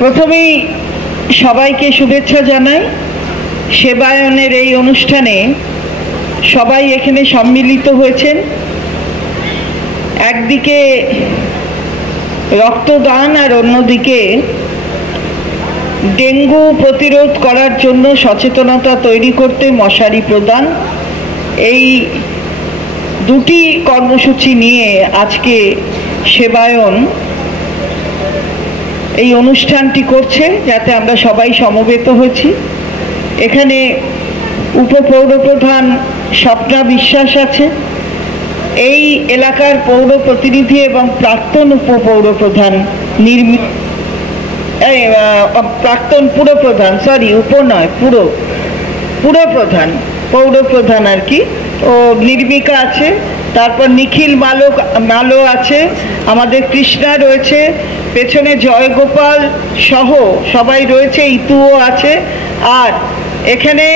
প্রথমেই সবাইকে শুভেচ্ছা জানাই। সেবায়নের এই অনুষ্ঠানে সবাই এখানে সম্মিলিত হয়েছেন। একদিকে রক্তদান আর অন্যদিকে ডেঙ্গু প্রতিরোধ করার জন্য সচেতনতা তৈরি করতে মশারি প্রদান, এই দুটি কর্মসূচি নিয়ে আজকে সেবায়ন এই অনুষ্ঠানটি করছে, যাতে আমরা সবাই সমবেত হয়েছি। এখানে উপপৌরপ্রধান স্বপ্না বিশ্বাস আছে, এই এলাকার পৌর প্রতিনিধি এবং প্রাক্তন উপপৌরপ্রধান প্রাক্তন পুরপ্রধান পুরপ্রধান পৌরপ্রধান আর কি, ও নির্মিকা আছে, তারপর নিখিল মালো আছে, আমাদের কৃষ্ণা রয়েছে, পেছনে জয়গোপাল সহ সবাই রয়েছে, ইতুও আছে, আর এখানে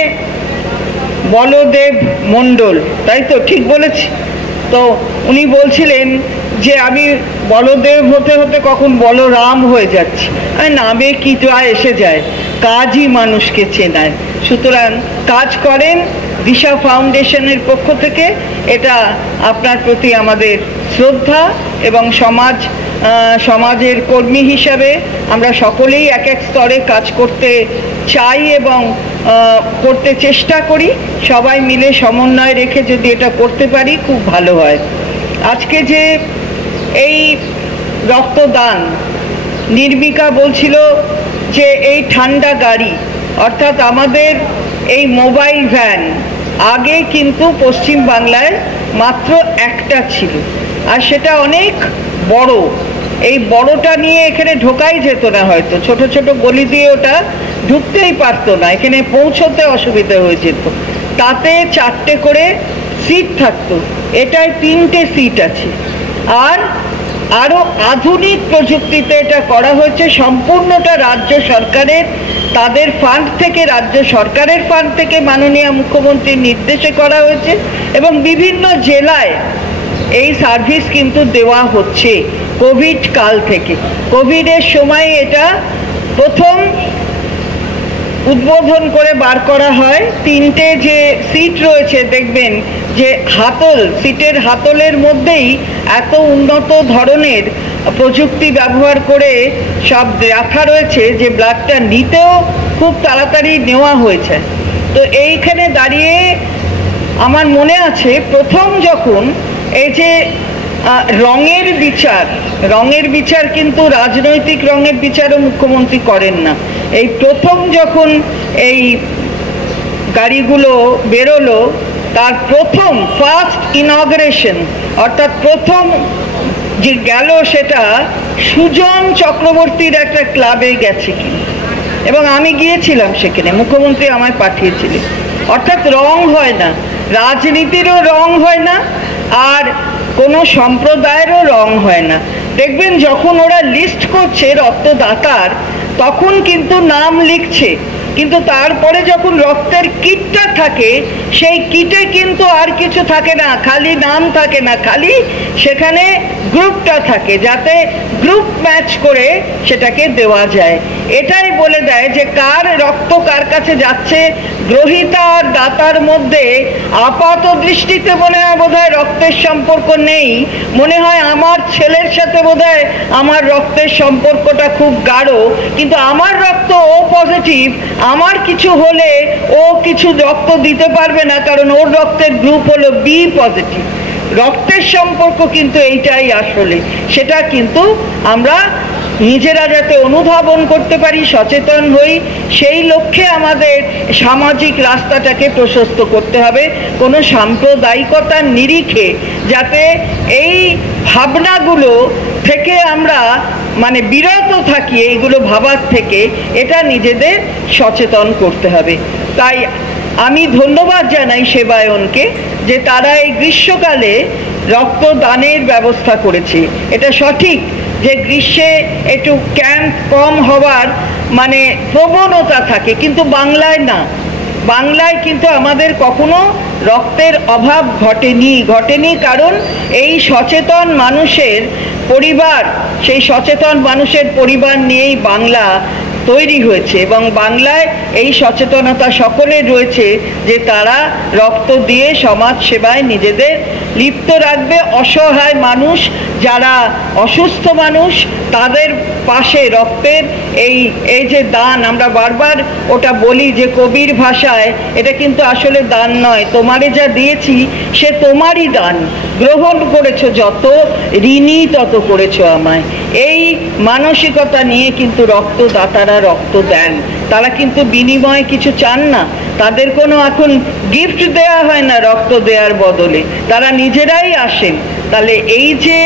বলদেব মণ্ডল, তাই তো ঠিক বলেছি তো? উনি বলছিলেন যে আমি বলদেব হতে হতে কখন বলরাম হয়ে যাচ্ছি। নামে কি এসে যায়, কাজই মানুষকে চেনায়। সুতরাং কাজ করেন দিশা ফাউন্ডেশনের পক্ষ থেকে, এটা আপনার প্রতি আমাদের শ্রদ্ধা, এবং সমাজের কর্মী হিসাবে আমরা সকলেই এক এক স্তরে কাজ করতে চাই এবং করতে চেষ্টা করি। সবাই মিলে সমন্বয় রেখে যদি এটা করতে পারি খুব ভালো হয়। আজকে যে এই রক্তদান, নির্মিকা বলছিল যে এই ঠান্ডা গাড়ি, অর্থাৎ আমাদের এই মোবাইল ভ্যান, আগে কিন্তু পশ্চিম বাংলায় মাত্র একটা ছিল, আর সেটা অনেক বড়। এই বড়টা নিয়ে এখানে ঢোকাই যেত না, হয়তো ছোট ছোট গলি দিয়ে ওটা ঢুকতেই পারতো না, এখানে পৌঁছতে অসুবিধা হয়ে যেত। তাতে 4টে করে সিট থাকতো, এটায় 3টে সিট আছে। আর আরো আধুনিক প্রযুক্তিতে এটা করা হয়েছে, সম্পূর্ণটা রাজ্য সরকারের, তাদের ফান্ড থেকে, রাজ্য সরকারের ফান্ড থেকে মাননীয় মুখ্যমন্ত্রীর নির্দেশে করা হয়েছে, এবং বিভিন্ন জেলায় এই সার্ভিস কিন্তু দেওয়া হচ্ছে কোভিড কাল থেকে। কোভিডের সময় এটা প্রথম উদ্বোধন করে বার করা হয়। 3টে যে সিট রয়েছে, দেখবেন যে সিটের হাতলের মধ্যেই এত উন্নত ধরনের প্রযুক্তি ব্যবহার করে সব রাখা রয়েছে যে ব্লাডটা নিতেও খুব তাড়াতাড়ি নেওয়া হয়েছে। তো এইখানে দাঁড়িয়ে আমার মনে আছে প্রথম যখন এই যে রঙের বিচার কিন্তু রাজনৈতিক রঙের বিচারও মুখ্যমন্ত্রী করেন না। এই প্রথম যখন এই গাড়িগুলো বেরোলো, তার ফার্স্ট ইনগ্রেশন, অর্থাৎ প্রথম যে গেল, সেটা সুজন চক্রবর্তীর একটা ক্লাবে গেছে কি, এবং আমি গিয়েছিলাম সেখানে, মুখ্যমন্ত্রী আমায় পাঠিয়েছিলেন। অর্থাৎ রং হয় না, রাজনীতিরও রং হয় না, আর কোনো সম্প্রদায়েরও রং হয় না। দেখবেন যখন ওরা লিস্ট করছে রক্তদাতার, তখন কিন্তু নাম লিখছে, কিন্তু তারপরে যখন রক্তের কিটটা থাকে, সেই কিটে কিন্তু আর কিছু থাকে না, খালি নাম থাকে না, খালি সেখানে গ্রুপটা থাকে, যাতে গ্রুপ ম্যাচ করে সেটাকে দেওয়া যায়। এটাই বলে দেয় যে কার রক্ত কার কাছে যাচ্ছে। গ্রহীতা আর দাতার মধ্যে আপাত দৃষ্টিতে মনে হয় বোধহয় রক্তের সম্পর্ক নেই, মনে হয় আমার ছেলের সাথে বোধহয় আমার রক্তের সম্পর্কটা খুব গাঢ়, কিন্তু আমার রক্ত ও পজিটিভ, আমার কিছু হলে ও কিছু রক্ত দিতে পারবে না, কারণ ওর রক্তের গ্রুপ হলো বি পজিটিভ। রক্তের সম্পর্ক কিন্তু এইটাই আসলে, সেটা কিন্তু আমরা নিজেরা যাতে অনুধাবন করতে পারি, সচেতন হই, সেই লক্ষ্যে আমাদের সামাজিক রাস্তাটাকে প্রশস্ত করতে হবে, কোনো সাম্প্রদায়িকতার নিরিখে যাতে এই ভাবনাগুলো থেকে আমরা বিরত থাকি, এইগুলো ভাবার থেকে, এটা নিজেদের সচেতন করতে হবে। তাই আমি ধন্যবাদ জানাই সেবায়নকে যে তারা এই গ্রীষ্মকালে রক্তদানের ব্যবস্থা করেছে। এটা সঠিক যে গ্রীষ্মে একটু ক্যাম্প কম হওয়ার প্রবণতা থাকে, কিন্তু বাংলায় না, বাংলায় কিন্তু আমাদের কখনো রক্তের অভাব ঘটেনি, কারণ এই সচেতন মানুষের পরিবার, সেই সচেতন মানুষের পরিবার নিয়েই বাংলা তৈরি হয়েছে, এবং বাংলায় এই সচেতনতা সকলের রয়েছে যে তারা রক্ত দিয়ে সমাজ সেবায় নিজেদের লিপ্ত রাখবে। অসহায় মানুষ, যারা অসুস্থ মানুষ, তাদের পাশে রক্তের এই যে দান, আমরা বারবার ওটা বলি যে কবির ভাষায় এটা কিন্তু আসলে দান নয়, তোমারে যা দিয়েছি সে তোমারই দান, গ্রহণ করেছো যত, ঋণী তত করেছো আমায়। এই মানসিকতা নিয়ে কিন্তু রক্তদাতারা রক্ত দেন, তারা কিন্তু বিনিময়ে কিছু চান না, তাদের কোনো এখন গিফট দেয়া হয় না রক্ত দেওয়ার বদলে, তারা নিজেরাই আসেন। তাহলে এই যে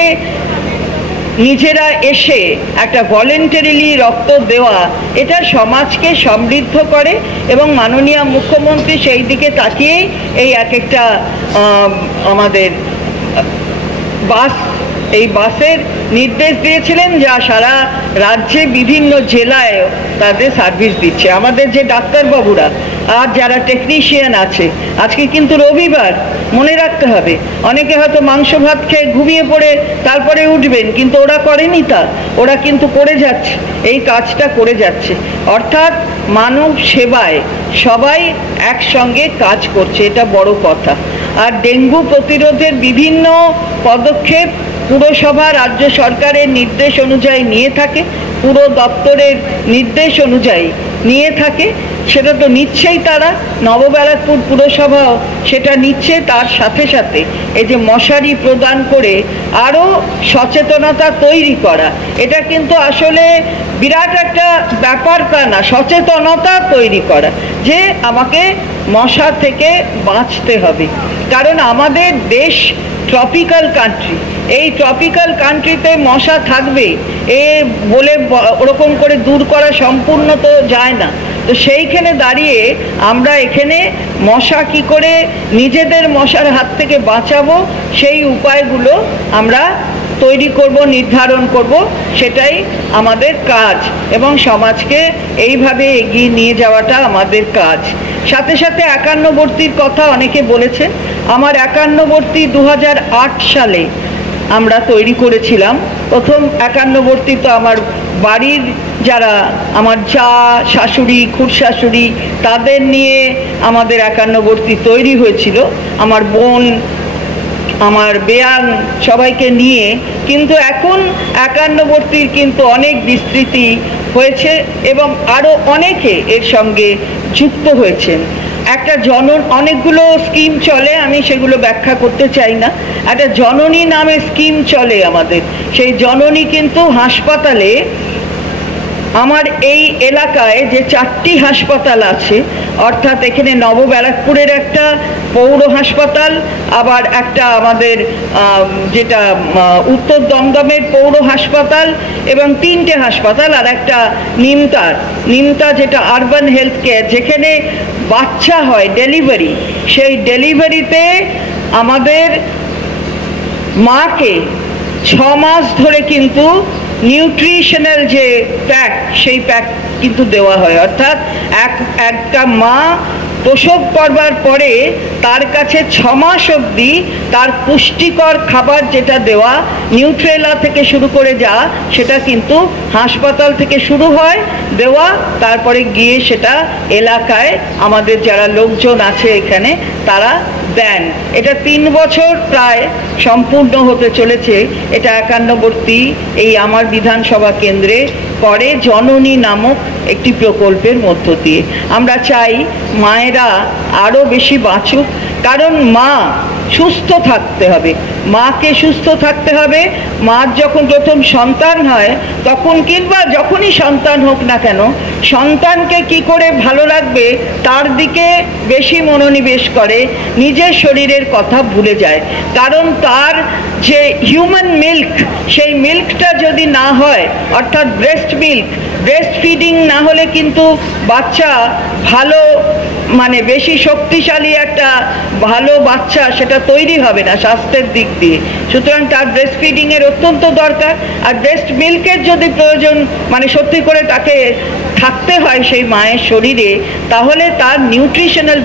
নিজেরা এসে একটা ভলেন্টারিলি রক্ত দেওয়া, এটা সমাজকে সমৃদ্ধ করে, এবং মাননীয় মুখ্যমন্ত্রী সেই দিকে তাকিয়েই এই এক একটা আমাদের এই বাসের নির্দেশ দিয়েছিলেন, যা সারা রাজ্যে বিভিন্ন জেলায় তাদের সার্ভিস দিচ্ছে। আমাদের যে ডাক্তারবাবুরা আর যারা টেকনিশিয়ান আছে, আজকে কিন্তু রবিবার, মনে রাখতে হবে, অনেকে হয়তো মাংস ভাত খেয়ে ঘুমিয়ে পড়ে তারপরে উঠবেন, কিন্তু ওরা করেনি তা, ওরা কিন্তু করে যাচ্ছে, এই কাজটা করে যাচ্ছে। অর্থাৎ মানব সেবায় সবাই একসঙ্গে কাজ করছে, এটা বড় কথা। আর ডেঙ্গু প্রতিরোধের বিভিন্ন পদক্ষেপ পুরসভা রাজ্য সরকারের নির্দেশ অনুযায়ী নিয়ে থাকে, পুরো দপ্তরের নির্দেশ অনুযায়ী নিয়ে থাকে, সেটা তো নিচ্ছেই তারা। নবব্যারাকপুর পুরসভাও সেটা নিচ্ছে। তার সাথে সাথে এই যে মশারি প্রদান করে আরও সচেতনতা তৈরি করা, এটা কিন্তু আসলে বিরাট একটা ব্যাপার তা না, সচেতনতা তৈরি করা যে আমাকে মশা থেকে বাঁচতে হবে। কারণ আমাদের দেশ ট্রপিক্যাল কান্ট্রি, এই ট্রপিক্যাল কান্ট্রিতে মশা থাকবে এ বলে ওরকম করে দূর করা সম্পূর্ণ তো যায় না। তো সেইখানে দাঁড়িয়ে আমরা এখানে মশা কি করে নিজেদের মশার হাত থেকে বাঁচাবো, সেই উপায়গুলো আমরা তৈরি করব, নির্ধারণ করব, সেটাই আমাদের কাজ, এবং সমাজকে এইভাবে এগিয়ে নিয়ে যাওয়াটা আমাদের কাজ। সাথে সাথে একান্নবর্তীর কথা অনেকে বলেছেন। আমার একান্নবর্তী 2008 সালে আমরা তৈরি করেছিলাম। প্রথম একান্নবর্তী তো আমার বাড়ির যারা আমার যা, শাশুড়ি, খুড়শাশুড়ি, তাদের নিয়ে আমাদের একান্নবর্তী তৈরি হয়েছিল, আমার বোন, আমার বেয়ান, সবাইকে নিয়ে। কিন্তু এখন একান্নবর্তীর কিন্তু অনেক বিস্তৃতি হয়েছে, এবং আরও অনেকে এর সঙ্গে যুক্ত হয়েছেন। একটা অনেকগুলো স্কিম চলে, আমি সেগুলো ব্যাখ্যা করতে চাই না। একটা জননী নামে স্কিম চলে আমাদের, সেই জননী কিন্তু হাসপাতালে, আমার এই এলাকায় যে 4টি হাসপাতাল আছে, অর্থাৎ এখানে নবব্যারাকপুরের একটা পৌর হাসপাতাল, আবার একটা আমাদের যেটা উত্তর দমদমের পৌর হাসপাতাল, এবং 3টে হাসপাতাল, আর একটা নিমতা যেটা আরবান হেলথ কেয়ার, যেখানে বাচ্চা হয় ডেলিভারি, সেই ডেলিভারিতে আমাদের মাকে 6 মাস ধরে কিন্তু নিউট্রিশনাল যে প্যাক, সেই প্যাক কিন্তু দেওয়া হয়। অর্থাৎ একটা মা প্রসব করবার পরে তার কাছে 6 মাস অবধি তার পুষ্টিকর খাবার যেটা দেওয়া, নিউট্রেলা থেকে শুরু করে যা, সেটা কিন্তু হাসপাতাল থেকে শুরু হয় দেওয়া, তারপরে গিয়ে সেটা এলাকায় আমাদের যারা লোকজন আছে এখানে তারা দেন। এটা 3 বছর প্রায় সম্পূর্ণ হতে চলেছে। এটা একান্নবর্তী এই আমার বিধানসভা কেন্দ্রে করে জননী নামক একটি প্রকল্পের মধ্য দিয়ে। আমরা চাই মায়েরা আরও বেশি বাঁচুক, কারণ মা সুস্থ থাকতে হবে, মাকে সুস্থ থাকতে হবে। মার যখন প্রথম সন্তান হয় তখন, কিংবা যখনই সন্তান হোক না কেন, সন্তানকে কি করে ভালো রাখবে তার দিকে বেশি মনোনিবেশ করে, নিজের শরীরের কথা ভুলে যায়। কারণ তার যে হিউম্যান মিল্ক, সেই মিল্কটা যদি না হয়, অর্থাৎ ব্রেস্ট ফিডিং না হলে কিন্তু বাচ্চা ভালো, মানে বেশি শক্তিশালী একটা ভালো বাচ্চা সেটা তৈরি হবে না স্বাস্থ্যের দিক দিয়ে। সুতরাং তার ব্রেস্ট ফিডিংয়ের অত্যন্ত দরকার। আর ব্রেস্ট মিল্কের যদি প্রয়োজন মানে সত্যি করে তাকে থাকতে হয় সেই মায়ের শরীরে, তাহলে তার নিউট্রিশনাল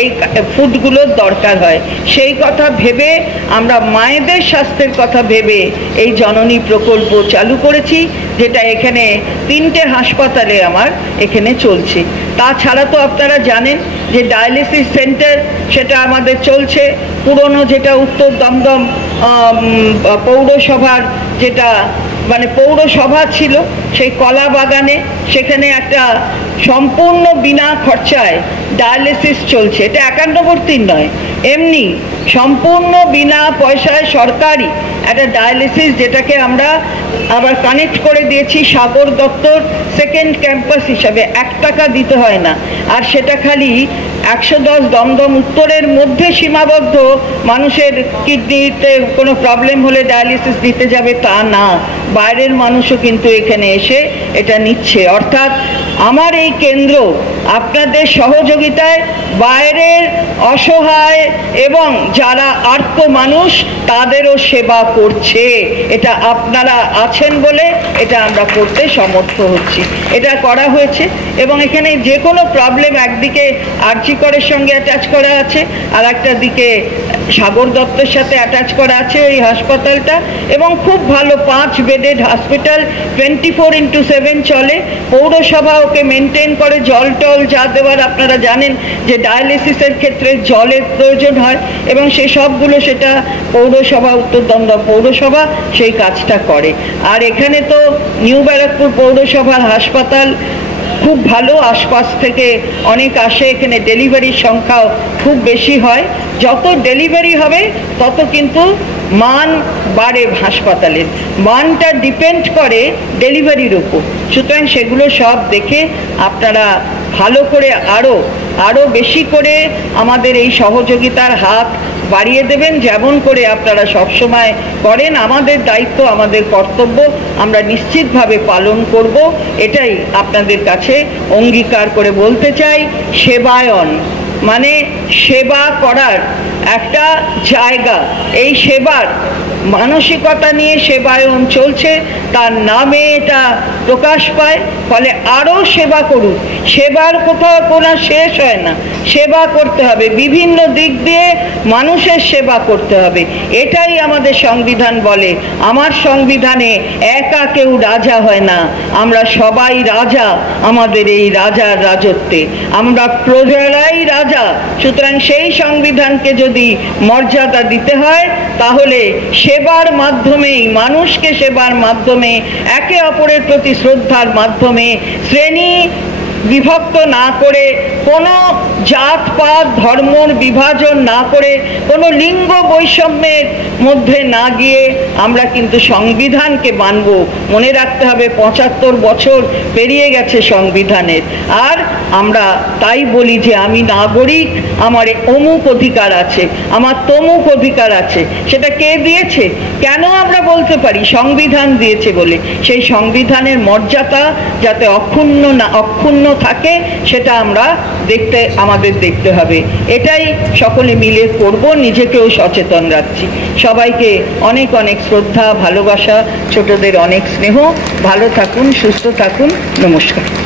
এই ফুডগুলোর দরকার হয়। সেই কথা ভেবে আমরা মায়েদের স্বাস্থ্যের কথা ভেবে এই জননী প্রকল্প চালু করেছি, যেটা এখানে 3টে হাসপাতালে আমার এখানে চলছে। তাছাড়া তো আপনারা জানেন যে ডায়ালিসিস সেন্টার সেটা আমাদের চলছে। পুরনো যেটা উত্তর দমদম পৌরসভার যেটা মানে পৌরসভা ছিল, সেই কলা বাগানে সেখানে একটা সম্পূর্ণ বিনা খরচায় ডায়ালিসিস চলছে। এটা একান্নবর্তীর নয়, এমনি সম্পূর্ণ বিনা পয়সায় সরকারি একটা ডায়ালিসিস, যেটাকে আমরা আবার কানেক্ট করে দিয়েছি সাগর দত্তর সেকেন্ড ক্যাম্পাস হিসাবে। 1 টাকা দিতে হয় না। আর সেটা খালি 110 দমদম উত্তরের মধ্যে সীমাবদ্ধ। মানুষের কিডনিতে কোনো প্রবলেম হলে ডায়ালিসিস দিতে যাবে তা না, বাইরের মানুষও কিন্তু এখানে এসে এটা নিচ্ছে। অর্থাৎ আমার এই কেন্দ্র আপনাদের সহযোগিতায় বাইরের অসহায় এবং যারা আর্ত মানুষ তাদেরও সেবা করছে। এটা আপনারা আছেন বলে এটা আমরা করতে সমর্থ হচ্ছি। এটা করা হয়েছে এবং এখানে যে কোনো প্রবলেম একদিকে আরজি করের সঙ্গে অ্যাটাচ করা আছে, আর একটা দিকে সাগর দত্তের সাথে অ্যাটাচ করা আছে ওই হাসপাতালটা। এবং খুব ভালো 5 বেডেড হসপিটাল, 24x7 চলে। পৌরসভা ওকে মেনটেন করে, জল টল যা দেওয়ার আপনারা জানেন যে ডায়ালিসিসের ক্ষেত্রে জলের প্রয়োজন হয়, এবং সেই সবগুলো সেটা পৌরসভা, উত্তর দমদম পৌরসভা সেই কাজটা করে। আর এখানে তো নিউ ব্যারাকপুর পৌরসভার হাসপাতাল খুব ভালো, আশপাশ থেকে অনেক আসে। এখানে ডেলিভারির সংখ্যাও খুব বেশি হয়। যত ডেলিভারি হবে তত কিন্তু মান বাড়ে। হাসপাতালের মানটা ডিপেন্ড করে ডেলিভারির উপর। সুতরাং সেগুলো সব দেখে আপনারা ভালো করে আরও বেশি করে আমাদের এই সহযোগিতার হাত বাড়িয়ে দেবেন, যেমন করে আপনারা সবসময় করেন। আমাদের দায়িত্ব, আমাদের কর্তব্য আমরা নিশ্চিতভাবে পালন করব, এটাই আপনাদের কাছে অঙ্গীকার করে বলতে চাই। সেবায়ন মানে সেবা করার একটা জায়গা, এই সেবার মানসিকতা নিয়ে সেবায়ন চলছে, তার নামে এটা প্রকাশ পায়। ফলে আরও সেবা করুন। সেবার কোথাও কোনো শেষ হয় না, সেবা করতে হবে, বিভিন্ন দিক দিয়ে মানুষের সেবা করতে হবে। এটাই আমাদের সংবিধান বলে। আমার সংবিধানে একা কেউ রাজা হয় না, আমরা সবাই রাজা আমাদের এই রাজার রাজত্বে, আমরা প্রজারাই রাজা। সুতরাং সেই সংবিধানকে যদি মর্যাদা দিতে হয় তাহলে সেবার মাধ্যমেই, মানুষকে সেবার মাধ্যমে, একে অপরের প্রতি শ্রদ্ধার মাধ্যমে, শ্রেণী বিভক্ত না করে, কোনো জাতপাত ধর্মর বিভাজন না করে, কোনো লিঙ্গ বৈষম্যের মধ্যে না গিয়ে আমরা কিন্তু সংবিধানকে মানব। মনে রাখতে হবে 75 বছর পেরিয়ে গেছে সংবিধানের, আর আমরা তাই বলি যে আমি নাগরিক, আমার অমুক অধিকার আছে, আমার তমুক অধিকার আছে। সেটা কে দিয়েছে? কেন আমরা বলতে পারি? সংবিধান দিয়েছে বলে। সেই সংবিধানের মর্যাদা যাতে অক্ষুণ্ণ থাকে সেটা আমরা আমাদের দেখতে হবে। এটাই সকলে মিলে করব। নিজেকেও সচেতন রাখছি। সবাইকে অনেক অনেক শ্রদ্ধা, ভালোবাসা, ছোটদের অনেক স্নেহ। ভালো থাকুন, সুস্থ থাকুন। নমস্কার।